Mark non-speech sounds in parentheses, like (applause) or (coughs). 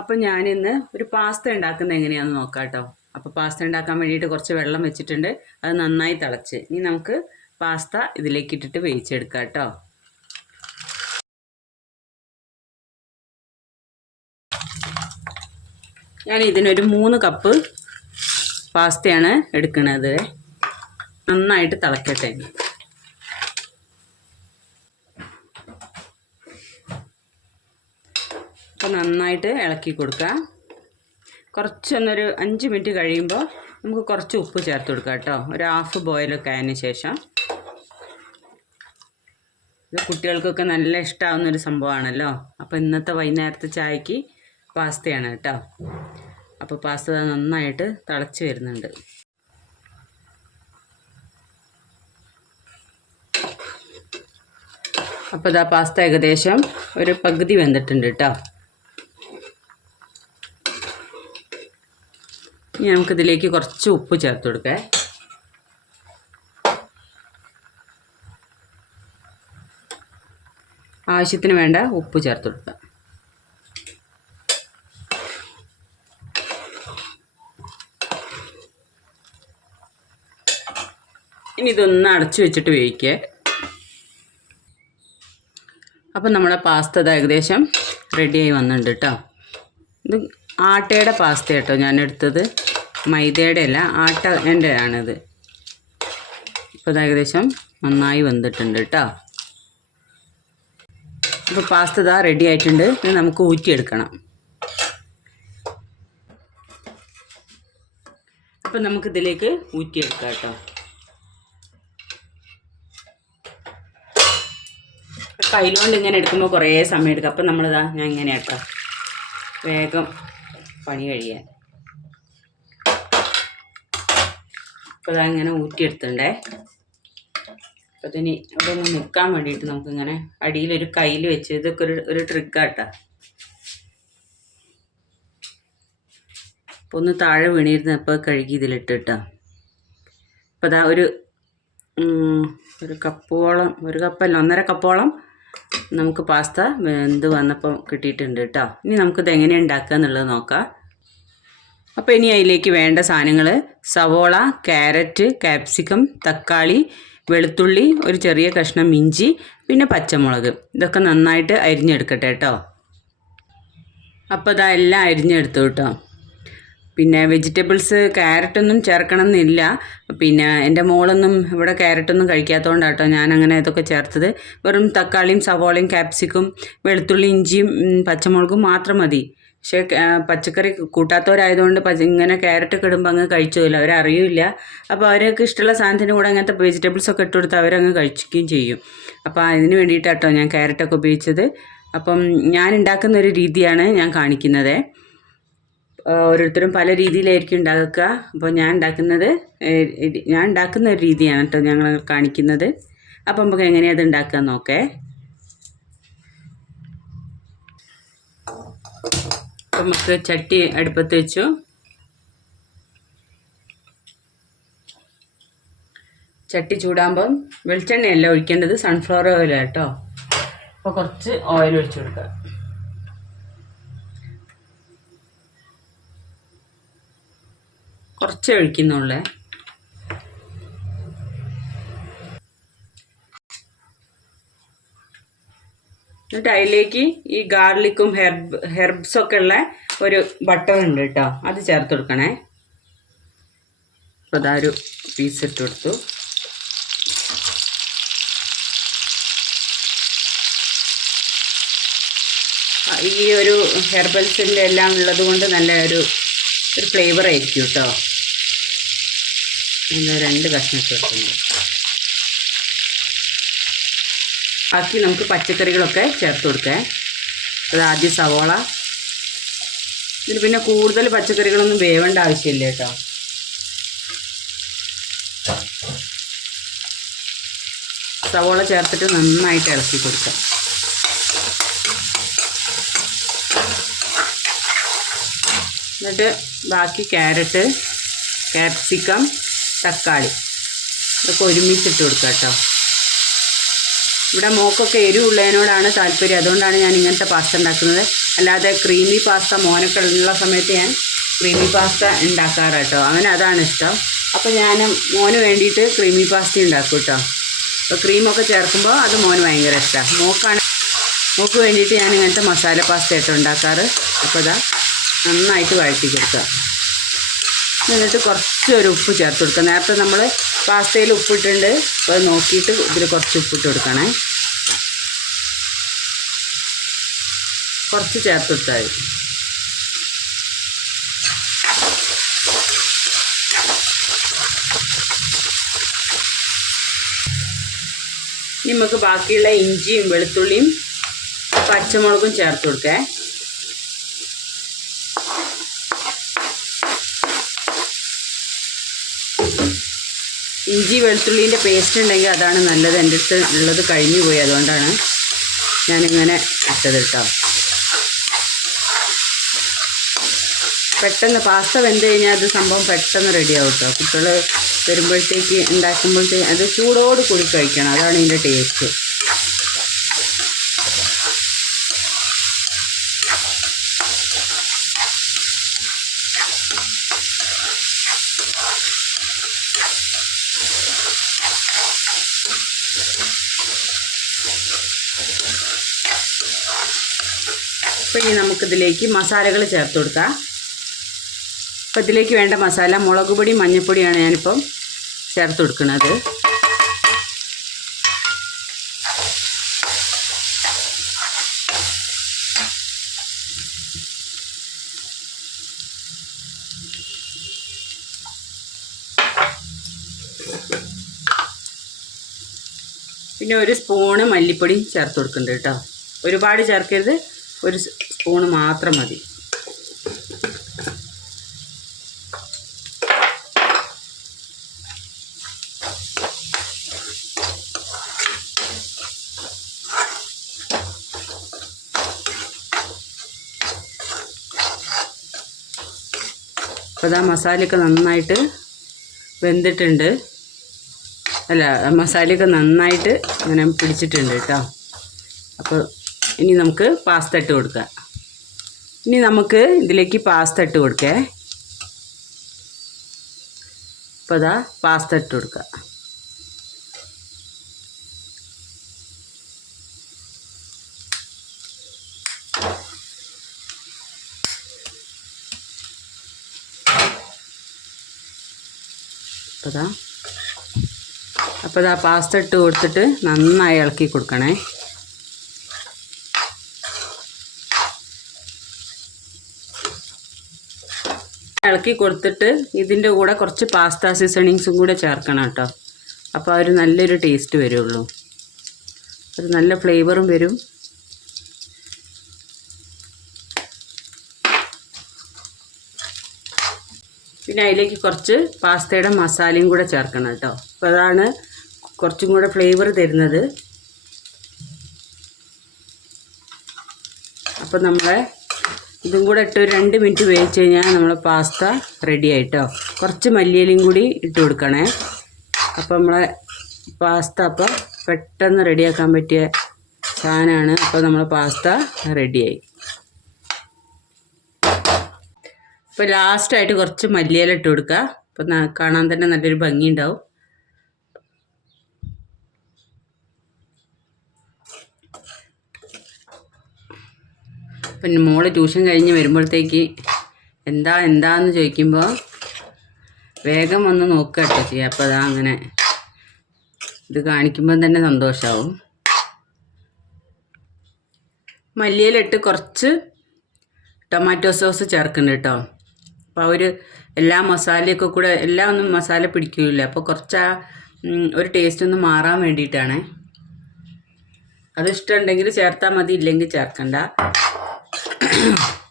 അപ്പം ഞാനിന്ന് ഒരു പാസ്ത ഉണ്ടാക്കുന്നത് എങ്ങനെയാണെന്ന് നോക്കാം കേട്ടോ അപ്പോൾ പാസ്ത ഉണ്ടാക്കാൻ വേണ്ടിയിട്ട് കുറച്ച് വെള്ളം വെച്ചിട്ടുണ്ട്. അത് നന്നായി തിളച്ച്. ഇനി നമുക്ക് പാസ്ത ഇതിലേക്ക് ഇട്ടിട്ട് വേവിച്ചെടുക്കാം കേട്ടോ ഞാൻ ഇതിനൊരു മൂന്ന് കപ്പ് പാസ്തയാണ് എടുക്കുന്നത് നന്നായിട്ട് തിളക്കട്ടെ. അപ്പോൾ നന്നായിട്ട് ഇളക്കി കൊടുക്കുക. കുറച്ചൊന്നൊരു അഞ്ച് മിനിറ്റ് കഴിയുമ്പോൾ നമുക്ക് കുറച്ച് ഉപ്പ് ചേർത്ത് കൊടുക്കാം കേട്ടോ. ഒരു ഹാഫ് ബോയിലൊക്കെ ആയതിന് ശേഷം. ഇത് കുട്ടികൾക്കൊക്കെ നല്ല ഇഷ്ടമാവുന്ന ഒരു സംഭവമാണല്ലോ. അപ്പോൾ ഇന്നത്തെ വൈകുന്നേരത്തെ ചായക്ക് പാസ്തയാണ് കേട്ടോ. അപ്പോൾ പാസ്ത നന്നായിട്ട് തിളച്ച് വരുന്നുണ്ട്. അപ്പോൾ ഇതാ പാസ്ത ഏകദേശം ഒരു പകുതി വെന്തിട്ടുണ്ട് കേട്ടോ. ഇനി നമുക്കിതിലേക്ക് കുറച്ച് ഉപ്പ് ചേർത്ത് കൊടുക്കേ. ആവശ്യത്തിന് വേണ്ട ഉപ്പ് ചേർത്ത് കൊടുക്കുക ഇനി ഇതൊന്ന് അടച്ചു വെച്ചിട്ട് വേവിക്കുക അപ്പം നമ്മുടെ പാസ്ത ഇത് ഏകദേശം റെഡിയായി വന്നിട്ടുണ്ട് കേട്ടോ ഇത് ആട്ടയുടെ പാസ്ത കേട്ടോ ഞാൻ എടുത്തത് മൈദയുടെ അല്ല ആട്ട എന്റെ ആണിത് ഇപ്പോൾ ഏകദേശം നന്നായി വന്നിട്ടുണ്ട് കേട്ടോ അപ്പോൾ പാസ്ത ഇതാ റെഡി ആയിട്ടുണ്ട്. ഇത് നമുക്ക് ഊറ്റിയെടുക്കണം. അപ്പം നമുക്കിതിലേക്ക് ഊറ്റിയെടുക്കാം കേട്ടോ കയ്യിലുകൊണ്ട് ഇങ്ങനെ എടുക്കുമ്പോൾ കുറേ സമയം എടുക്കും. അപ്പം നമ്മളിതാ ഞാൻ ഇങ്ങനെ ആക്കാം. വേഗം പണി കഴിയാൻ. അപ്പോൾ ഇതാ ഇങ്ങനെ ഊറ്റിയെടുത്തുണ്ടേ അപ്പോൾ ഇതിന് ഇവിടെ ഒന്ന് നിൽക്കാൻ വേണ്ടിയിട്ട് നമുക്കിങ്ങനെ അടിയിലൊരു കയ്യിൽ വെച്ച് ഇതൊക്കെ ഒരു ഒരു ട്രിക്കാട്ടാ. അപ്പോൾ ഒന്ന് താഴെ വീണിരുന്നപ്പോൾ കഴുകി ഇതിലിട്ടിട്ടാ. അപ്പോൾ ഇതാ ഒരു ഒരു കപ്പോളം ഒരു കപ്പല്ല ഒന്നര കപ്പോളം നമുക്ക് പാസ്ത വെന്ത് വന്നപ്പോൾ കിട്ടിയിട്ടുണ്ട് കേട്ടോ. ഇനി നമുക്കിത് എങ്ങനെ ഉണ്ടാക്കുക എന്നുള്ളത് നോക്കാം. അപ്പോൾ ഇനി അതിലേക്ക് വേണ്ട സാധനങ്ങൾ സവോള ക്യാരറ്റ് കാപ്സിക്കം തക്കാളി വെളുത്തുള്ളി ഒരു ചെറിയ കഷ്ണം ഇഞ്ചി പിന്നെ പച്ചമുളക്. ഇതൊക്കെ നന്നായിട്ട് അരിഞ്ഞെടുക്കട്ടെ കേട്ടോ. അപ്പോൾ ഇതാ എല്ലാം അരിഞ്ഞെടുത്തു കേട്ടോ. പിന്നെ വെജിറ്റബിൾസ് ക്യാരറ്റൊന്നും ചേർക്കണം എന്നില്ല പിന്നെ എന്റെ മോളൊന്നും ഇവിടെ ക്യാരറ്റൊന്നും കഴിക്കാത്തതുകൊണ്ടാട്ടോ ഞാൻ അങ്ങനെ ഇതൊക്കെ ചേർത്തത്. വെറും തക്കാളിയും സവോളയും ക്യാപ്സിക്കും വെളുത്തുള്ളി ഇഞ്ചിയും പച്ചമുളകും മാത്രം മതി. പക്ഷേ പച്ചക്കറി കൂട്ടാത്തവരായതുകൊണ്ട് പച്ച ഇങ്ങനെ ക്യാരറ്റ് ഒക്കെ ഇടുമ്പോൾ അങ്ങ് കഴിച്ചില്ല അവരറിയില്ല. അപ്പോൾ അവരൊക്കെ ഇഷ്ടമുള്ള സാധനത്തിന്റെ കൂടെ അങ്ങനത്തെ വെജിറ്റബിൾസ് ഒക്കെ ഇട്ട് കൊടുത്ത് അവരങ്ങ് കഴിക്കുകയും ചെയ്യും. അപ്പോൾ അതിന് വേണ്ടിയിട്ടാട്ടോ ഞാൻ ക്യാരറ്റൊക്കെ ഉപയോഗിച്ചത്. അപ്പം ഞാൻ ഉണ്ടാക്കുന്ന ഒരു രീതിയാണ് ഞാൻ കാണിക്കുന്നത്. ഓരോരുത്തരും പല രീതിയിലായിരിക്കും ഉണ്ടാക്കുക. അപ്പോൾ ഞാൻ ഉണ്ടാക്കുന്നത് ഞാൻ ഉണ്ടാക്കുന്ന ഒരു രീതിയാണ് കേട്ടോ ഞങ്ങൾ കാണിക്കുന്നത്. അപ്പം നമുക്ക് എങ്ങനെയാണ് അത് ഉണ്ടാക്കുക നോക്കേ. നമുക്ക് ചട്ടി അടുപ്പത്ത് വെച്ചു. ചട്ടി ചൂടാകുമ്പം വെളിച്ചെണ്ണയല്ല ഒഴിക്കേണ്ടത് സൺഫ്ലവർ ഓയിലാണ് കേട്ടോ. അപ്പോൾ കുറച്ച് ഓയിൽ ഒഴിച്ചു കൊടുക്കുക. കുറച്ച് ഒഴിക്കുന്നുള്ളേ എന്നിട്ട് അതിലേക്ക് ഈ ഗാർലിക്കും ഹെർബ് ഹെർബ്സൊക്കെ ഉള്ള ഒരു ബട്ടർ ഉണ്ട് കേട്ടോ. അത് ചേർത്ത് കൊടുക്കണേ. അപ്പോൾ അതാ ഒരു പീസ് ഇട്ട് കൊടുത്തു. ഈ ഒരു ഹെർബൽസിന്റെ എല്ലാം ഉള്ളത് കൊണ്ട് നല്ല ഒരു ഒരു ഫ്ലേവർ ആയിരിക്കും കേട്ടോ. ഞാൻ രണ്ട് കഷ്ണം ചേർക്കുന്നു ബാക്കി നമുക്ക് പച്ചക്കറികളൊക്കെ ചേർത്ത് കൊടുക്കാം. അത് ആദ്യം സവോള. ഇതിന് പിന്നെ കൂടുതൽ പച്ചക്കറികളൊന്നും വേവേണ്ട ആവശ്യമില്ല കേട്ടോ. സവോള ചേർത്തിട്ട് നന്നായിട്ട് ഇളക്കി കൊടുക്കാം. എന്നിട്ട് ബാക്കി ക്യാരറ്റ് ക്യാപ്സിക്കം തക്കാളി. ഇതൊക്കെ ഒരുമിച്ചിട്ട് കൊടുക്കുക കേട്ടോ. ഇവിടെ മോക്കൊക്കെ എരിവുള്ളതിനോടാണ് താല്പര്യം. അതുകൊണ്ടാണ് ഞാൻ ഇങ്ങനത്തെ പാസ്ത ഉണ്ടാക്കുന്നത്. അല്ലാതെ ക്രീമി പാസ്ത മോനൊക്കെ ഉള്ള സമയത്ത് ഞാൻ ക്രീമി പാസ്ത ഉണ്ടാക്കാറ് കേട്ടോ. അവന് അതാണ് ഇഷ്ടം. അപ്പോൾ ഞാൻ മോന് വേണ്ടിയിട്ട് ക്രീമി പാസ്ത ഉണ്ടാക്കും കേട്ടോ. അപ്പോൾ ക്രീമൊക്കെ ചേർക്കുമ്പോൾ അത് മോന് ഭയങ്കര ഇഷ്ടമാണ്. മോക്കാണ് മോക്ക് വേണ്ടിയിട്ട് ഞാൻ ഇങ്ങനത്തെ മസാല പാസ്ത ആയിട്ട് ഉണ്ടാക്കാറ്. അപ്പോൾ അതാ നന്നായിട്ട് വഴറ്റി കൊടുക്കുക. എന്നിട്ട് കുറച്ച് ഒരു ഉപ്പ് ചേർത്ത് കൊടുക്കുക നേരത്തെ നമ്മൾ പാസ്തയിൽ ഉപ്പിട്ടുണ്ട് അപ്പോൾ നോക്കിയിട്ട് ഇതിൽ കുറച്ച് ഉപ്പിട്ട് കൊടുക്കണേ. കുറച്ച് ചേർത്ത് കൊടുത്താൽ മതി. നമുക്ക് ബാക്കിയുള്ള ഇഞ്ചിയും വെളുത്തുള്ളിയും പച്ചമുളകും ചേർത്ത് കൊടുക്കേ. ഇഞ്ചി വെളുത്തുള്ളീന്റെ പേസ്റ്റ് ഉണ്ടെങ്കിൽ അതാണ് നല്ലത്. എന്റെ അടുത്ത് ഉള്ളത് കഴിഞ്ഞു പോയി. അതുകൊണ്ടാണ് ഞാനിങ്ങനെ ഇട്ടത് കേട്ടോ പെട്ടെന്ന് പാസ്ത വെന്ത് കഴിഞ്ഞാൽ അത് സംഭവം പെട്ടെന്ന് റെഡിയാവും കേട്ടോ കുട്ടികൾ വരുമ്പോഴത്തേക്ക് ഉണ്ടാക്കുമ്പോഴത്തേക്ക് അത് ചൂടോട് കൂടി കഴിക്കണം. അതാണ് ഇതിന്റെ ടേസ്റ്റ് അപ്പോൾ ഇനി നമുക്കിതിലേക്ക് മസാലകൾ ചേർത്ത് കൊടുക്കാം. അപ്പോൾ ഇതിലേക്ക് വേണ്ട മസാല മുളക് പൊടി മഞ്ഞൾപ്പൊടിയാണ് ഞാനിപ്പം ചേർത്ത് കൊടുക്കുന്നത്. പിന്നെ ഒരു സ്പൂണ് മല്ലിപ്പൊടി ചേർത്ത് കൊടുക്കുന്നുണ്ട് കേട്ടോ. ഒരുപാട് ചേർക്കരുത്. ഒരു സ്പൂണ് മാത്രം മതി. അപ്പോൾ ആ മസാലയൊക്കെ നന്നായിട്ട് വെന്തിട്ടുണ്ട്. അല്ല മസാലയൊക്കെ നന്നായിട്ട് അങ്ങനെ പിടിച്ചിട്ടുണ്ട് കേട്ടോ. അപ്പോൾ ഇനി നമുക്ക് പാസ്ത ഇട്ട് കൊടുക്കാം. ഇനി നമുക്ക് ഇതിലേക്ക് പാസ്ത ഇട്ട് കൊടുക്കേ. അപ്പോൾ അതാ പാസ്ത ഇട്ട് കൊടുക്കുക അപ്പോൾ അതാ അപ്പോൾ ഇതാ പാസ്ത ഇട്ട് കൊടുത്തിട്ട് നന്നായി ഇളക്കി കൊടുക്കണേ. ഇളക്കി കൊടുത്തിട്ട് ഇതിന്റെ കൂടെ കുറച്ച് പാസ്ത സീസണിങ്സും കൂടെ ചേർക്കണം കേട്ടോ. അപ്പോൾ ഒരു നല്ലൊരു ടേസ്റ്റ് വരുള്ളൂ. ഒരു നല്ല ഫ്ലേവറും വരും. പിന്നെ അതിലേക്ക് കുറച്ച് പാസ്തയുടെ മസാലയും കൂടെ ചേർക്കണം കേട്ടോ. അപ്പോൾ അതാണ് കുറച്ചും കൂടെ ഫ്ലേവർ തരുന്നത്. അപ്പോൾ നമ്മളെ ഇതും കൂടെ ഇട്ട് ഒരു രണ്ട് മിനിറ്റ് വേവിച്ച് കഴിഞ്ഞാൽ നമ്മൾ പാസ്ത റെഡി ആയിട്ടോ. കുറച്ച് മല്ലിയിലും കൂടി ഇട്ട് കൊടുക്കണേ. അപ്പോൾ നമ്മളെ പാസ്ത അപ്പോൾ പെട്ടെന്ന് റെഡിയാക്കാൻ പറ്റിയ സാധനമാണ് അപ്പോൾ നമ്മൾ പാസ്ത റെഡിയായി അപ്പോൾ ലാസ്റ്റായിട്ട് കുറച്ച് മല്ലിയില ഇട്ട് കൊടുക്കുക അപ്പോൾ കാണാൻ തന്നെ നല്ലൊരു ഭംഗി പിന്നെ മോൾ ട്യൂഷൻ കഴിഞ്ഞ് വരുമ്പോഴത്തേക്ക് എന്താ എന്താന്ന് ചോദിക്കുമ്പോൾ വേഗം വന്ന് നോക്കുക ചെയ്യുക അപ്പോൾ അതാ അങ്ങനെ ഇത് കാണിക്കുമ്പോൾ തന്നെ സന്തോഷമാവും മല്ലിയിലിട്ട് കുറച്ച് ടൊമാറ്റോ സോസ് ചേർക്കുന്നുണ്ട് കേട്ടോ. അപ്പോൾ അവർ എല്ലാ മസാലയൊക്കെ കൂടെ എല്ലാം ഒന്നും മസാല പിടിക്കില്ല. അപ്പോൾ കുറച്ച് ആ, ഒരു ടേസ്റ്റ് ഒന്ന് മാറാൻ വേണ്ടിയിട്ടാണ്. അത് ഇഷ്ടമുണ്ടെങ്കിൽ ചേർത്താൽ മതി ഇല്ലെങ്കിൽ ചേർക്കണ്ട. Yeah. (coughs)